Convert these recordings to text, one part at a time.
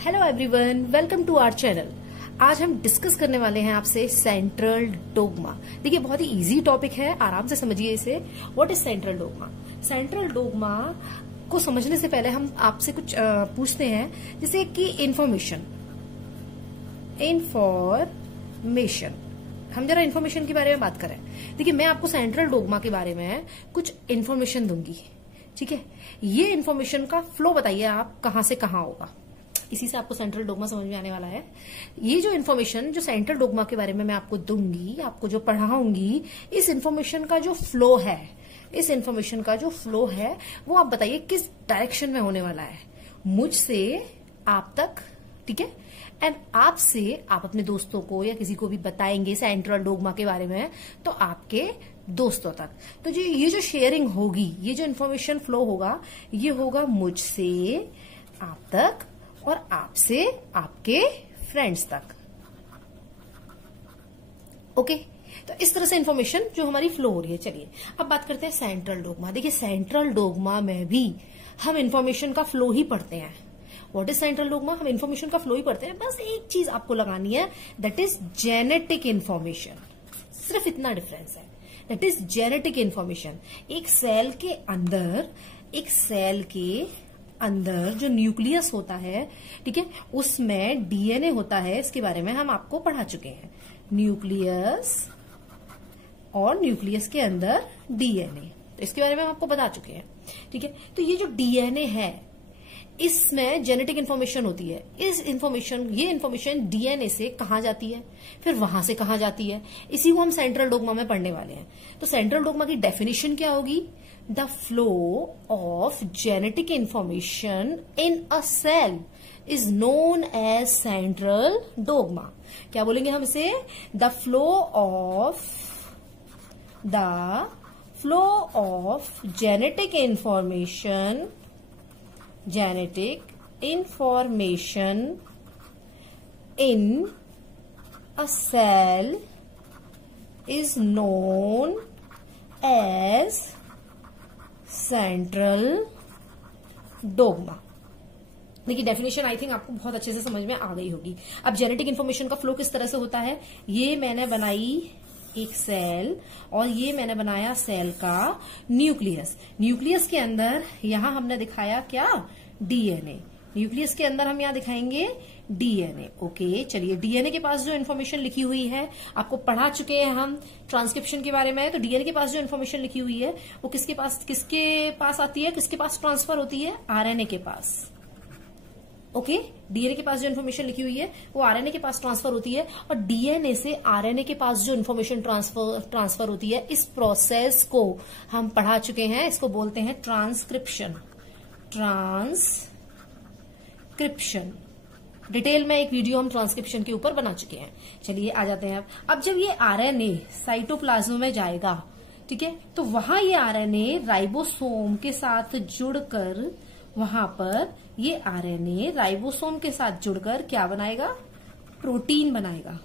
Hello everyone, welcome to our channel. आज हम discuss करने वाले हैं आपसे सेंट्रल डोग्मा। देखिए, बहुत ही इजी टॉपिक है, आराम से समझिए इसे। What is central dogma? Central dogma को समझने से पहले हम आपसे कुछ पूछते हैं, जैसे कि इंफॉर्मेशन। हम जरा इन्फॉर्मेशन के बारे में बात करें। देखिए, मैं आपको सेंट्रल डोग्मा के बारे में कुछ इन्फॉर्मेशन दूंगी, ठीक है। ये इन्फॉर्मेशन का फ्लो बताइए आप कहां से कहां होगा, इसी से आपको सेंट्रल डोग्मा समझ में आने वाला है। ये जो इन्फॉर्मेशन जो सेंट्रल डोग्मा के बारे में मैं आपको दूंगी, आपको जो पढ़ाऊंगी, इस इन्फॉर्मेशन का जो फ्लो है, वो आप बताइए किस डायरेक्शन में होने वाला है, मुझसे आप तक, ठीक है। एंड आपसे आप अपने दोस्तों को या किसी को भी बताएंगे सेंट्रल डोग्मा के बारे में, तो आपके दोस्तों तक। तो जो ये जो शेयरिंग होगी, ये जो इन्फॉर्मेशन फ्लो होगा, ये होगा मुझसे आप तक और आपसे आपके फ्रेंड्स तक। ओके, तो इस तरह से इंफॉर्मेशन जो हमारी फ्लो हो रही है। चलिए अब बात करते हैं सेंट्रल डोग्मा। देखिए, सेंट्रल डोग्मा में भी हम इंफॉर्मेशन का फ्लो ही पढ़ते हैं। What is central dogma? हम इंफॉर्मेशन का फ्लो ही पढ़ते हैं। बस एक चीज आपको लगानी है, दैट इज जेनेटिक इंफॉर्मेशन। सिर्फ इतना डिफरेंस है, दैट इज जेनेटिक इंफॉर्मेशन। एक सेल के अंदर जो न्यूक्लियस होता है, ठीक है, उसमें डीएनए होता है। इसके बारे में हम आपको पढ़ा चुके हैं। न्यूक्लियस और न्यूक्लियस के अंदर डीएनए, तो इसके बारे में हम आपको बता चुके हैं, ठीक है। तो ये जो डीएनए है, इसमें जेनेटिक इंफॉर्मेशन होती है। ये इंफॉर्मेशन डीएनए से कहां जाती है, फिर वहां से कहां जाती है, इसी को हम सेंट्रल डोग्मा में पढ़ने वाले हैं। तो सेंट्रल डोग्मा की डेफिनेशन क्या होगी? The flow of genetic information in a cell is known as central dogma. क्या बोलेंगे हम इसे? The flow of genetic information in a cell is known as central dogma. देखिए, डेफिनेशन आई थिंक आपको बहुत अच्छे से समझ में आ गई होगी। अब जेनेटिक इंफॉर्मेशन का फ्लो किस तरह से होता है, ये मैंने बनाई एक सेल और ये मैंने बनाया सेल का न्यूक्लियस के अंदर यहां हमने दिखाया क्या? डीएनए। न्यूक्लियस के अंदर हम यहां दिखाएंगे डीएनए। ओके, चलिए, डीएनए के पास जो इन्फॉर्मेशन लिखी हुई है, आपको पढ़ा चुके हैं हम ट्रांसक्रिप्शन के बारे में। तो डीएनए के पास जो इन्फॉर्मेशन लिखी हुई है, वो किसके पास आती है, किसके पास ट्रांसफर होती है? आरएनए के पास। ओके, डीएनए के पास जो इन्फॉर्मेशन लिखी हुई है, वो आरएनए के पास ट्रांसफर होती है। और डीएनए से आरएनए के पास जो इन्फॉर्मेशन ट्रांसफर होती है, इस प्रोसेस को हम पढ़ा चुके हैं। इसको बोलते हैं ट्रांसक्रिप्शन। डिटेल में एक वीडियो हम ट्रांसक्रिप्शन के ऊपर बना चुके हैं। चलिए आ जाते हैं अब जब ये आरएनए साइटोप्लाज्म में जाएगा, ठीक है, तो वहां ये आरएनए राइबोसोम के साथ जुड़कर, वहां पर ये आरएनए राइबोसोम के साथ जुड़कर क्या बनाएगा? प्रोटीन बनाएगा।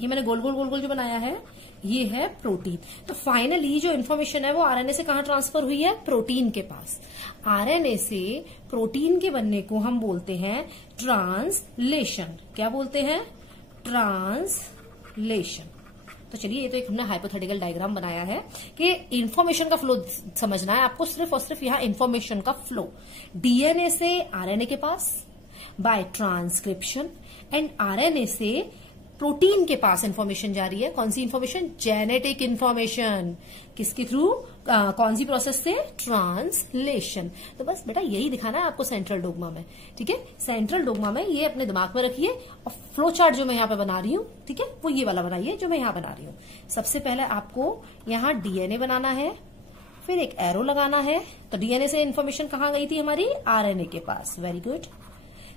ये मैंने गोल गोल जो बनाया है, ये है प्रोटीन। तो फाइनली जो इन्फॉर्मेशन है वो आरएनए से कहां ट्रांसफर हुई है? प्रोटीन के पास। आरएनए से प्रोटीन के बनने को हम बोलते हैं ट्रांसलेशन। क्या बोलते हैं? ट्रांसलेशन। तो चलिए, ये तो एक हमने हाइपोथेटिकल डायग्राम बनाया है कि इन्फॉर्मेशन का फ्लो समझना है आपको, सिर्फ और सिर्फ यहाँ इन्फॉर्मेशन का फ्लो डीएनए से आरएनए के पास बाय ट्रांसक्रिप्शन, एंड आरएनए से प्रोटीन के पास इंफॉर्मेशन जा रही है। कौन सी इंफॉर्मेशन? Genetic information. किसके थ्रू? कौन सी प्रोसेस से? ट्रांसलेशन। तो बस बेटा, यही दिखाना है आपको सेंट्रल डोग्मा में, ठीक है। सेंट्रल डोग्मा में ये अपने दिमाग में रखिए। और फ्लो चार्ट जो मैं यहाँ पे बना रही हूँ, ठीक है, वो ये वाला बनाइए जो मैं यहाँ बना रही हूँ। सबसे पहले आपको यहाँ डीएनए बनाना है, फिर एक एरो लगाना है। तो डीएनए से इन्फॉर्मेशन कहाँ गई थी हमारी? आरएनए के पास। Very good.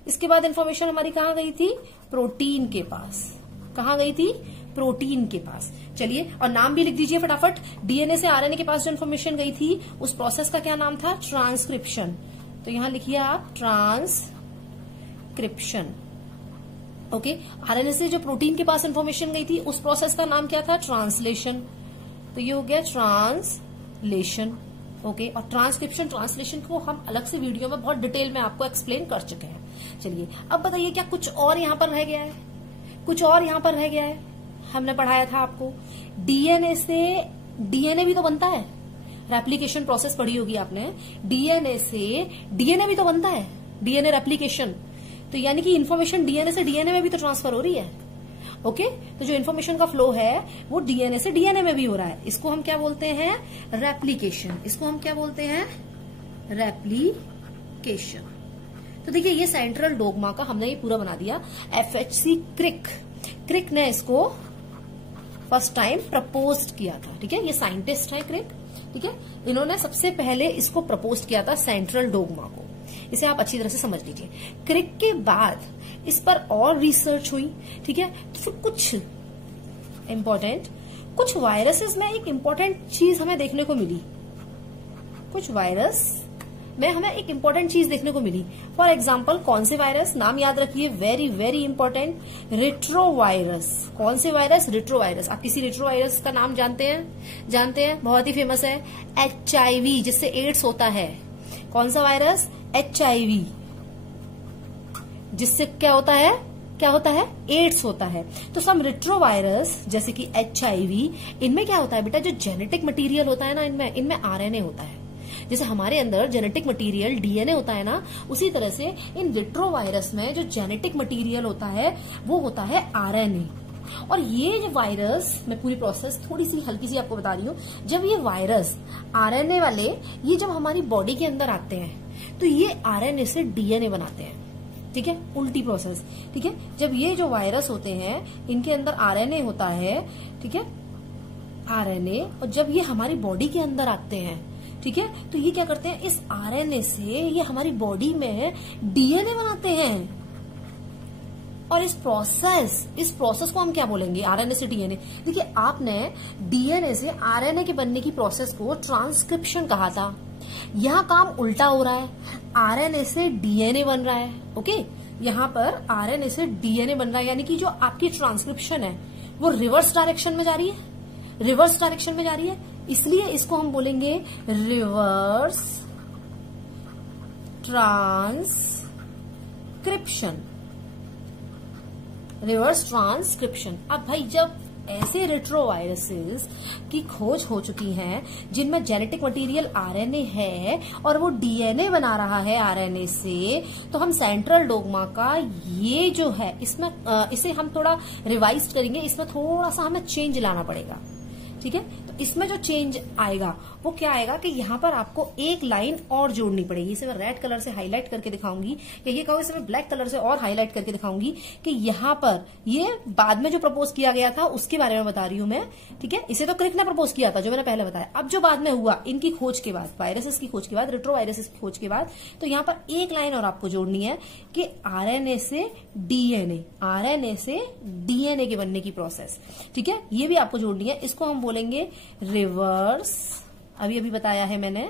इसके बाद इन्फॉर्मेशन हमारी कहाँ गई थी? प्रोटीन के पास। कहां गई थी? प्रोटीन के पास। चलिए, और नाम भी लिख दीजिए फटाफट। डीएनए से आरएनए के पास जो इन्फॉर्मेशन गई थी, उस प्रोसेस का क्या नाम था? ट्रांसक्रिप्शन। तो यहां लिखिए आप ट्रांसक्रिप्शन। ओके, आरएनए से जो प्रोटीन के पास इन्फॉर्मेशन गई थी, उस प्रोसेस का नाम क्या था? ट्रांसलेशन। तो ये हो गया ट्रांसलेशन। ओके। और ट्रांसक्रिप्शन ट्रांसलेशन को हम अलग से वीडियो में बहुत डिटेल में आपको एक्सप्लेन कर चुके हैं। चलिए अब बताइए क्या कुछ और यहाँ पर रह गया है? कुछ और यहाँ पर रह गया है। हमने पढ़ाया था आपको डीएनए से डीएनए भी तो बनता है। रेप्लिकेशन प्रोसेस पढ़ी होगी आपने। डीएनए से डीएनए भी तो बनता है, डीएनए रेप्लिकेशन। तो यानी कि इन्फॉर्मेशन डीएनए से डीएनए में भी तो ट्रांसफर हो रही है। ओके तो जो इन्फॉर्मेशन का फ्लो है वो डीएनए से डीएनए में भी हो रहा है। इसको हम क्या बोलते हैं? रेप्लिकेशन। इसको हम क्या बोलते हैं? रेप्लिकेशन। तो देखिए ये सेंट्रल डोग्मा का हमने ये पूरा बना दिया। एफएचसी क्रिक ने इसको फर्स्ट टाइम प्रपोज किया था। ठीक है, ये साइंटिस्ट है क्रिक। ठीक है, इन्होंने सबसे पहले इसको प्रपोज किया था सेंट्रल डोग्मा को। इसे आप अच्छी तरह से समझ लीजिए। क्रिक के बाद इस पर और रिसर्च हुई। ठीक है, तो फिर कुछ वायरसेस में एक इम्पोर्टेंट चीज हमें देखने को मिली। कुछ वायरस में हमें एक इम्पोर्टेंट चीज देखने को मिली। फॉर एग्जाम्पल कौन से वायरस? नाम याद रखिए, वेरी वेरी इंपॉर्टेंट, रेट्रोवायरस। कौन से वायरस? रेट्रोवायरस। आप किसी रेट्रोवायरस का नाम जानते हैं? जानते हैं, बहुत ही फेमस है, HIV, जिससे एड्स होता है। कौन सा वायरस? HIV, जिससे क्या होता है? क्या होता है? एड्स होता है। तो सम रेट्रोवायरस जैसे कि HIV, इनमें क्या होता है बेटा? जो जेनेटिक मटेरियल होता है ना, इनमें RNA होता है। जैसे हमारे अंदर जेनेटिक मटेरियल डीएनए होता है ना, उसी तरह से इन रेट्रोवायरस में जो जेनेटिक मटेरियल होता है वो होता है RNA। और ये जो वायरस, मैं पूरी प्रोसेस थोड़ी सी हल्की सी आपको बता रही हूँ। जब ये वायरस RNA वाले ये जब हमारी बॉडी के अंदर आते हैं तो ये RNA से डीएनए बनाते हैं। ठीक है, उल्टी प्रोसेस। ठीक है, जब ये जो वायरस होते हैं इनके अंदर RNA होता है। ठीक है, RNA, और जब ये हमारी बॉडी के अंदर आते हैं, ठीक है, तो ये क्या करते हैं? इस RNA से ये हमारी बॉडी में डीएनए बनाते हैं। और इस प्रोसेस को हम क्या बोलेंगे? RNA से डीएनए। देखिए आपने डीएनए से RNA के बनने की प्रोसेस को ट्रांसक्रिप्शन कहा था। यहाँ काम उल्टा हो रहा है, RNA से डीएनए बन रहा है। ओके, यहाँ पर RNA से डीएनए बन रहा है, यानी कि जो आपकी ट्रांसक्रिप्शन है वो रिवर्स डायरेक्शन में जा रही है। रिवर्स डायरेक्शन में जा रही है, इसलिए इसको हम बोलेंगे रिवर्स ट्रांसक्रिप्शन। Reverse transcription. अब भाई जब ऐसे रेट्रोवायरसेस की खोज हो चुकी है जिनमें जेनेटिक मटेरियल RNA है और वो डीएनए बना रहा है RNA से, तो हम सेंट्रल डोग्मा का ये जो है इसमें इसे हम थोड़ा रिवाइज करेंगे। इसमें थोड़ा सा हमें चेंज लाना पड़ेगा। ठीक है, तो इसमें जो चेंज आएगा वो क्या आएगा कि यहाँ पर आपको एक लाइन और जोड़नी पड़ेगी। इसे मैं रेड कलर से हाईलाइट करके दिखाऊंगी, या ये कहो इसे मैं ब्लैक कलर से और हाईलाइट करके दिखाऊंगी कि यहाँ पर ये बाद में जो प्रपोज किया गया था उसके बारे में बता रही हूं मैं। ठीक है, इसे तो क्रिक ने प्रपोज किया था जो मैंने पहले बताया। अब जो बाद में हुआ इनकी खोज के बाद, वायरसेस की खोज के बाद, रेट्रोवायरसेस की खोज के बाद, तो यहाँ पर एक लाइन और आपको जोड़नी है कि RNA से डीएनए, RNA से डीएनए के बनने की प्रोसेस। ठीक है, ये भी आपको जोड़नी है। इसको हम बोलेंगे रिवर्स, अभी बताया है मैंने,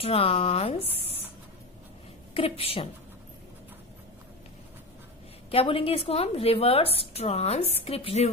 ट्रांसक्रिप्शन। क्या बोलेंगे इसको हम? Reverse transcription.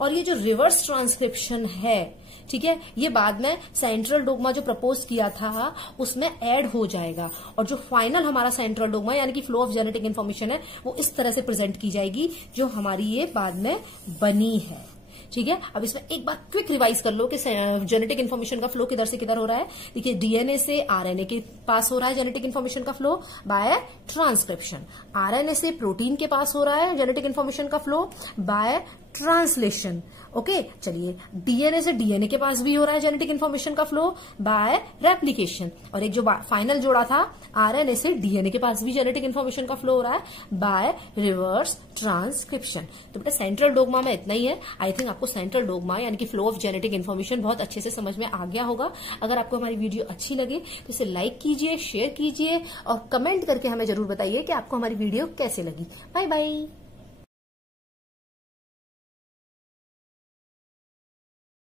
और ये जो रिवर्स ट्रांसक्रिप्शन है, ठीक है, ये बाद में सेंट्रल डोग्मा जो प्रपोज किया था उसमें ऐड हो जाएगा। और जो फाइनल हमारा सेंट्रल डोग्मा यानी कि फ्लो ऑफ जेनेटिक इन्फॉर्मेशन है वो इस तरह से प्रेजेंट की जाएगी जो हमारी ये बाद में बनी है। ठीक है, अब इसमें एक बार क्विक रिवाइज कर लो कि जेनेटिक इन्फॉर्मेशन का फ्लो किधर से किधर हो रहा है। देखिए डीएनए से RNA के पास हो रहा है जेनेटिक इन्फॉर्मेशन का फ्लो बाय ट्रांसक्रिप्शन। RNA से प्रोटीन के पास हो रहा है जेनेटिक इन्फॉर्मेशन का फ्लो बाय ट्रांसलेशन। ओके, चलिए डीएनए से डीएनए के पास भी हो रहा है जेनेटिक इन्फॉर्मेशन का फ्लो बाय रेप्लिकेशन। और एक जो फाइनल जोड़ा था RNA से डीएनए के पास भी जेनेटिक इन्फॉर्मेशन का फ्लो हो रहा है बाय रिवर्स ट्रांसक्रिप्शन। तो बेटा सेंट्रल डोग्मा में इतना ही है। आई थिंक आपको सेंट्रल डोग्मा यानी कि फ्लो ऑफ जेनेटिक इन्फॉर्मेशन बहुत अच्छे से समझ में आ गया होगा। अगर आपको हमारी वीडियो अच्छी लगे तो इसे लाइक कीजिए, शेयर कीजिए और कमेंट करके हमें जरूर बताइए कि आपको हमारी वीडियो कैसे लगी। Bye bye.